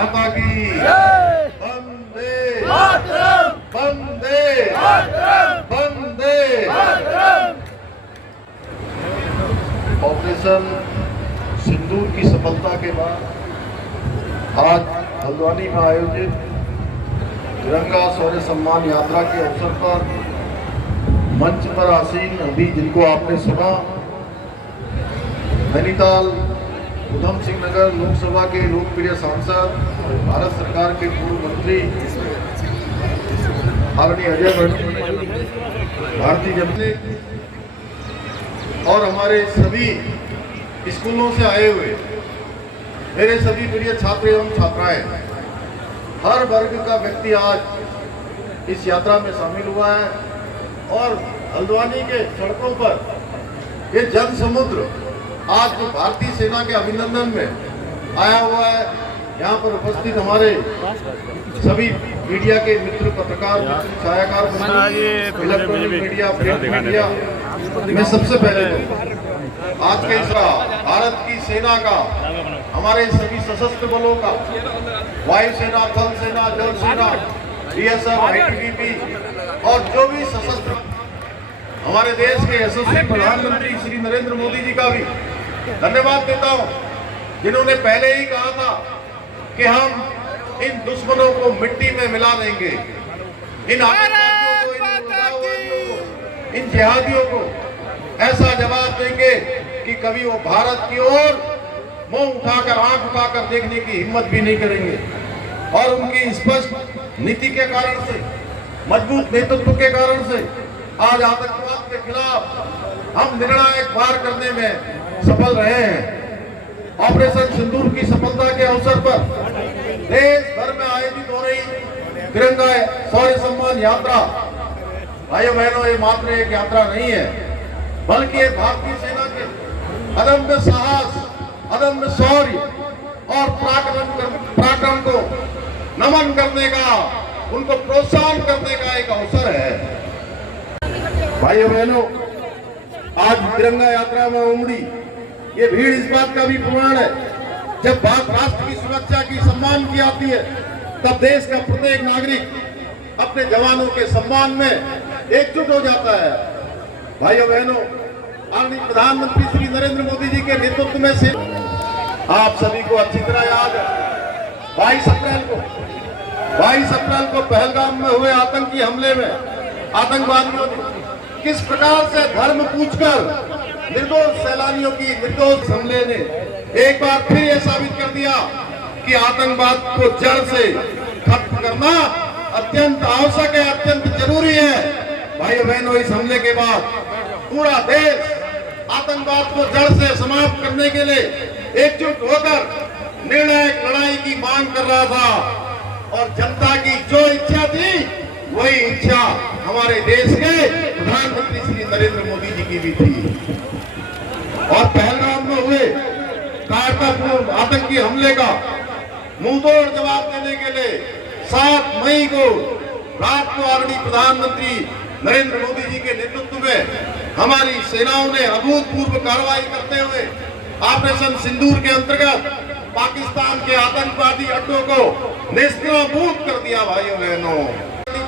माता की वंदे वंदे वंदे। ऑपरेशन सिंदूर की सफलता के बाद आज हल्द्वानी में आयोजित तिरंगा शौर्य सम्मान यात्रा के अवसर पर मंच पर आसीन अभी जिनको आपने सुना, नैनीताल उधम सिंह नगर लोकसभा के लोकप्रिय सांसद, भारत सरकार के पूर्व मंत्री आदरणीय अजय भट्ट, भारतीय जनता और हमारे सभी स्कूलों से आए हुए मेरे सभी प्रिय छात्र एवं छात्राएं, हर वर्ग का व्यक्ति आज इस यात्रा में शामिल हुआ है और हल्द्वानी के सड़कों पर ये जन समुद्र आज जो भारतीय सेना के अभिनंदन में आया हुआ है। यहाँ पर उपस्थित हमारे सभी मीडिया के मित्र, पत्रकार, छायाकार, इलेक्ट्रॉनिक मीडिया, प्रिंट मीडिया, मैं सबसे पहले तो आज के इस भारत की सेना का, हमारे सभी सशस्त्र बलों का, वायुसेना, थल सेना, जल सेना, बीएसएफ, आईटीबीपी और जो भी सशस्त्र हमारे देश के यशस्वी प्रधानमंत्री श्री नरेंद्र मोदी जी का भी धन्यवाद देता हूं, जिन्होंने पहले ही कहा था कि हम इन दुश्मनों को मिट्टी में मिला देंगे, इन आतंकवादियों को, इन जिहादियों को ऐसा जवाब देंगे कि कभी वो भारत की ओर मुंह उठाकर, आंख उठाकर देखने की हिम्मत भी नहीं करेंगे। और उनकी स्पष्ट नीति के कारण से, मजबूत नेतृत्व के कारण से आज आतंकवाद के खिलाफ हम निर्णायक वार करने में सफल रहे हैं। ऑपरेशन सिंदूर की सफलता के अवसर पर देश भर में आयोजित हो रही तिरंगा शौर्य सम्मान यात्रा, भाइयों बहनों, ये मात्र एक यात्रा नहीं है, बल्कि ये भारतीय सेना के अदम्य साहस, अदम्य शौर्य और पराक्रम को नमन करने का, उनको प्रोत्साहन करने का एक अवसर है। भाइयों बहनों, आज तिरंगा यात्रा में उमड़ी ये भीड़ इस बात का भी प्रमाण है, जब राष्ट्र की सुरक्षा की सम्मान की आती है, तब देश का प्रत्येक नागरिक अपने जवानों के सम्मान में एकजुट हो जाता है। भाइयों बहनों, आदरणीय प्रधानमंत्री श्री नरेंद्र मोदी जी के नेतृत्व में से आप सभी को अच्छी तरह याद है, 22 अप्रैल को पहलगाम में हुए आतंकी हमले में आतंकवादियों ने किस प्रकार से धर्म पूछकर निर्दोष सैलानियों की निर्दोष हमले ने एक बार फिर यह साबित कर दिया कि आतंकवाद को जड़ से खत्म करना अत्यंत आवश्यक है, अत्यंत जरूरी है। भाइयों बहनों, इस हमले के बाद पूरा देश आतंकवाद को जड़ से समाप्त करने के लिए एकजुट होकर निर्णायक लड़ाई की मांग कर रहा था और जनता की जो इच्छा थी वही इच्छा हमारे देश के प्रधानमंत्री श्री नरेंद्र मोदी जी की भी थी। और पहलगाम में हुए कायरतापूर्ण आतंकी हमले का मुंहतोड़ जवाब देने के लिए 7 मई को रात को आदरणीय प्रधानमंत्री नरेंद्र मोदी जी के नेतृत्व में हमारी सेनाओं ने अभूतपूर्व कार्रवाई करते हुए ऑपरेशन सिंदूर के अंतर्गत पाकिस्तान के आतंकवादी अड्डों को नेस्तनाबूद कर दिया। भाइयों बहनों,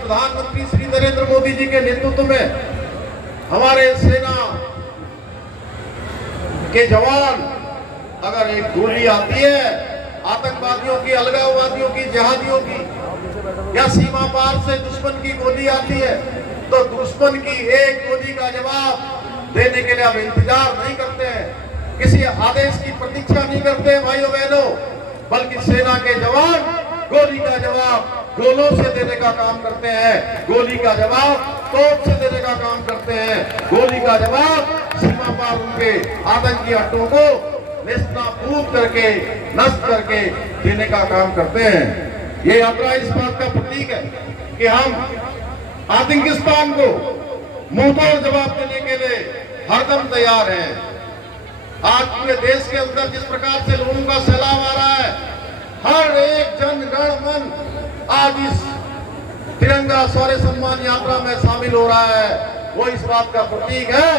प्रधानमंत्री श्री नरेंद्र मोदी जी के नेतृत्व में हमारे सेना के जवान, अगर एक गोली आती है आतंकवादियों की, अलगाववादियों की, जिहादियों की, या सीमा पार से दुश्मन की गोली आती है, तो दुश्मन की एक गोली का जवाब देने के लिए अब इंतजार नहीं करते हैं, किसी आदेश की प्रतीक्षा नहीं करते हैं भाइयों बहनों, बल्कि सेना के जवान गोली का जवाब गोलों से देने का काम करते हैं, गोली का जवाब तोप से देने का काम करते हैं, गोली का जवाब सीमा पार उनके आतंकी अड्डों को नेस्तनाबूद करके, नष्ट करके देने का काम करते हैं। ये यात्रा इस बात का प्रतीक है कि हम आतंकिस्तान को मुंहतोड़ जवाब देने के लिए हरदम तैयार हैं। आज पूरे देश के अंदर जिस प्रकार से लोगों का सैलाब आ रहा है, हर एक जन गण मन आज इस तिरंगा शौर्य सम्मान यात्रा में शामिल हो रहा है, वो इस बात का प्रतीक है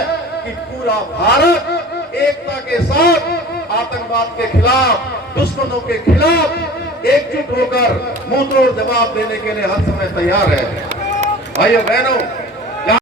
कि पूरा भारत एकता के साथ आतंकवाद के खिलाफ, दुश्मनों के खिलाफ एकजुट होकर मुंह तोड़ जवाब देने के लिए हर समय तैयार है। भाइयों बहनों,